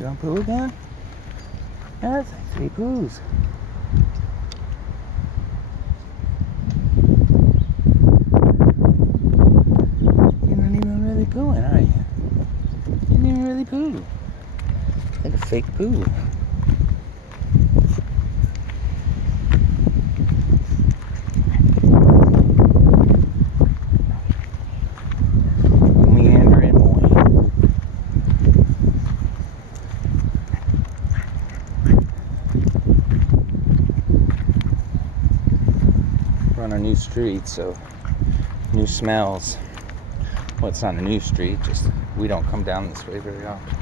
You gonna poo again? That's like 3 poos. You're not even really pooing, are you? You didn't even really poo. It's like a fake poo. Meandering boy. We're on a new street, so new smells. Well, it's not a new street, just we don't come down this way very often.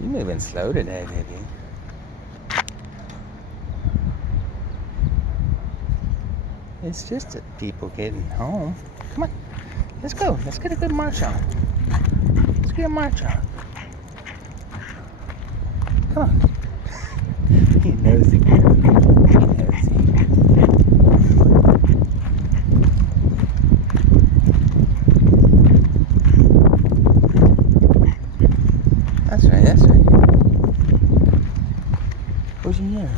You're moving slow today, baby. It's just that people getting home. Come on, let's go. Let's get a good march on. Let's get a march on. Come on. He knows it. He knows it. That's right, that's right. What's in there?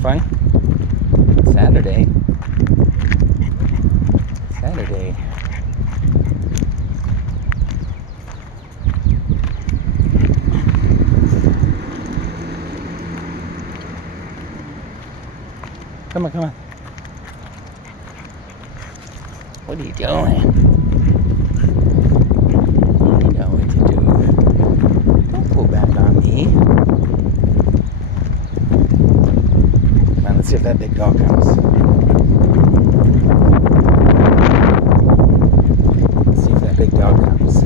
Fun? Saturday. Come on. What are you doing? You know what to do. Don't pull back on me. Come on, let's see if that big dog comes. Let's see if that big dog comes.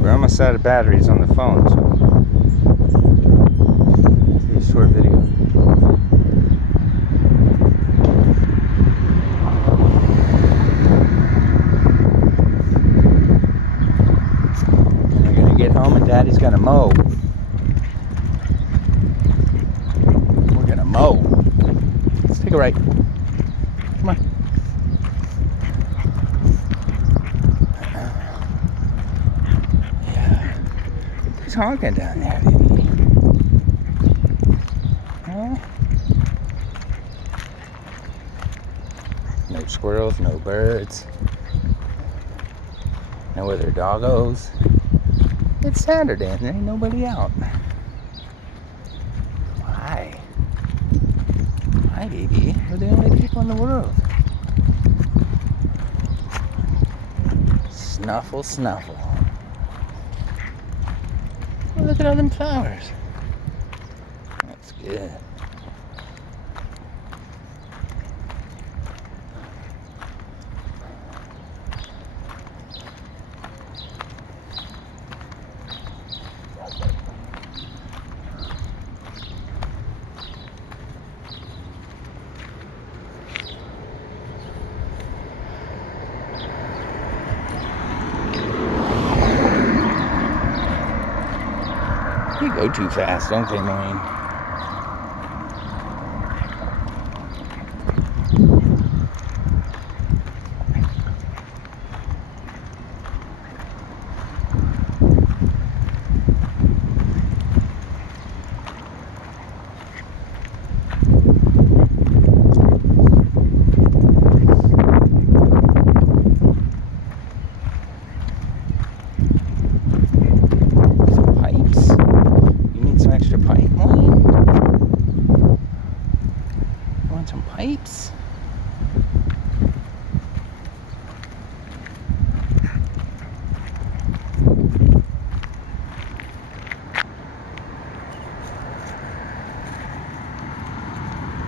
We're almost out of batteries on the phone, so it's a short video. And we're gonna get home and Daddy's gonna mow. We're gonna mow. Let's take a right. Come on. Who's honking down there, baby? Huh? No squirrels, no birds, no other doggos. It's Saturday and there ain't nobody out. Why? Why, baby? We're the only people in the world. Snuffle, snuffle. Oh, look at all them flowers. That's good. They go too fast, don't they, Maureen? Some pipes.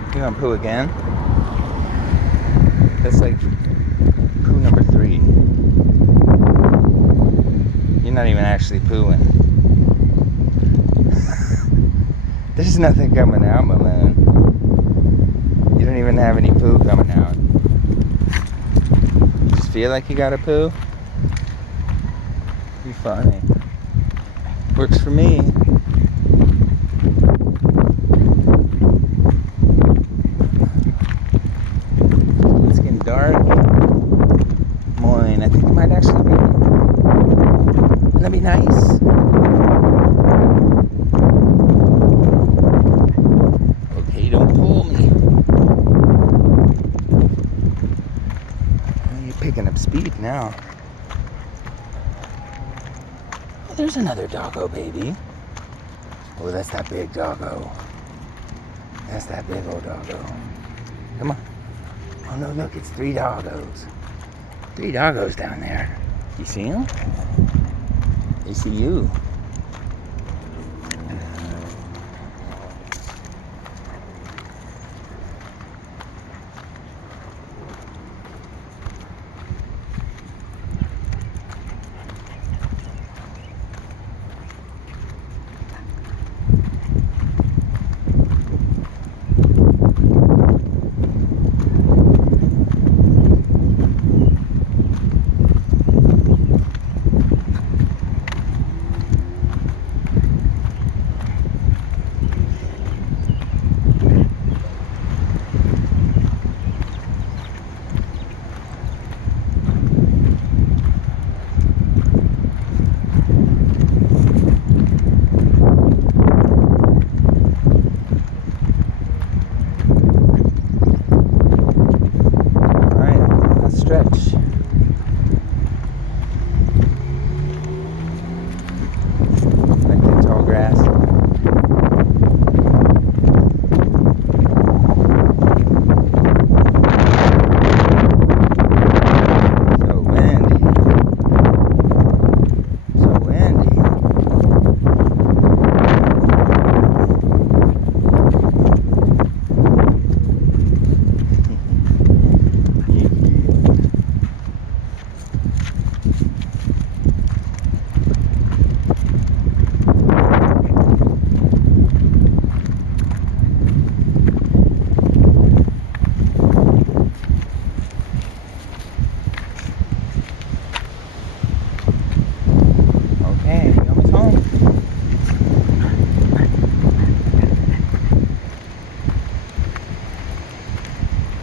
You gonna poo again? That's like poo number 3. You're not even actually pooing. There's nothing coming out, my man. You don't even have any poo coming out. Just feel like you gotta poo? You funny. Works for me. It's getting dark. Morning. I think it might actually be. Wouldn't that be nice? Okay, don't pull me. Picking up speed now. Oh, there's another doggo, baby. Oh, that's that big doggo. That's that big old doggo. Come on. Oh no, look, it's 3 doggos. 3 doggos down there. You see them? They see you.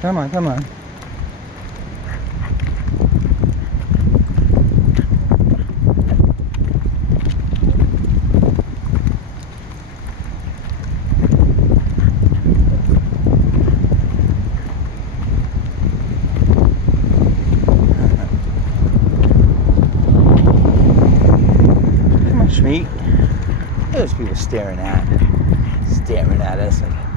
Come on, come on. Come on, Schmeat. Those people staring at us like